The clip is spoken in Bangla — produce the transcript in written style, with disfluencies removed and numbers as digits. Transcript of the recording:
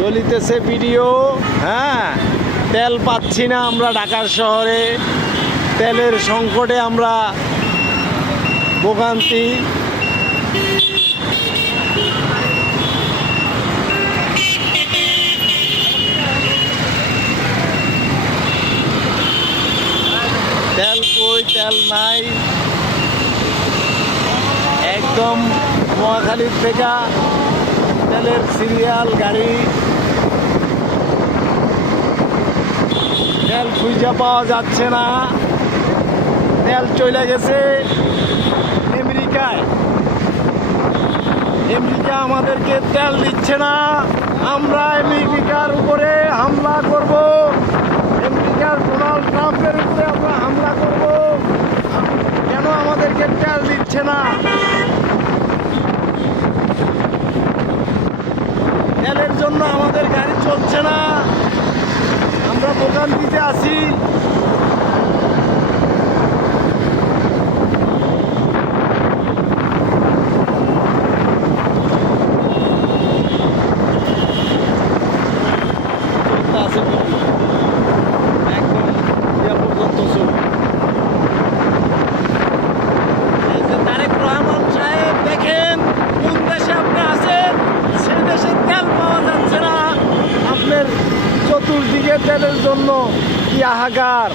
চলিতেছে ভিডিও। হ্যাঁ, তেল পাচ্ছি না আমরা ঢাকার শহরে, তেলের সংকটে আমরা ভোগান্তি। তেল কই, তেল নাই। একদম নোয়াখালীর থেকে তেলের সিরিয়াল গাড়ি, তেল খুঁজে পাওয়া যাচ্ছে না। তেল চলে গেছে আমেরিকায়। আমেরিকা আমাদেরকে তেল দিচ্ছে না। আমরা আমেরিকার উপরে হামলা করব, আমেরিকার ডোনাল্ড ট্রাম্পের উপরে আমরা হামলা করব। কেন আমাদেরকে তেল দিচ্ছে না? তেলের জন্য আমাদের গাড়ি চলছে না, আমরা দোকান দিতে আসি। একদম ইয়া পর্যন্ত চলবে। এই যে তারেক রহমান সাহেব, দেখেন কোন দেশে আপনি আছেন, সে দেশে তেল পাওয়া যাচ্ছে না। আপনার চতুর্দিকে তেলের জন্য কি হাহাকার।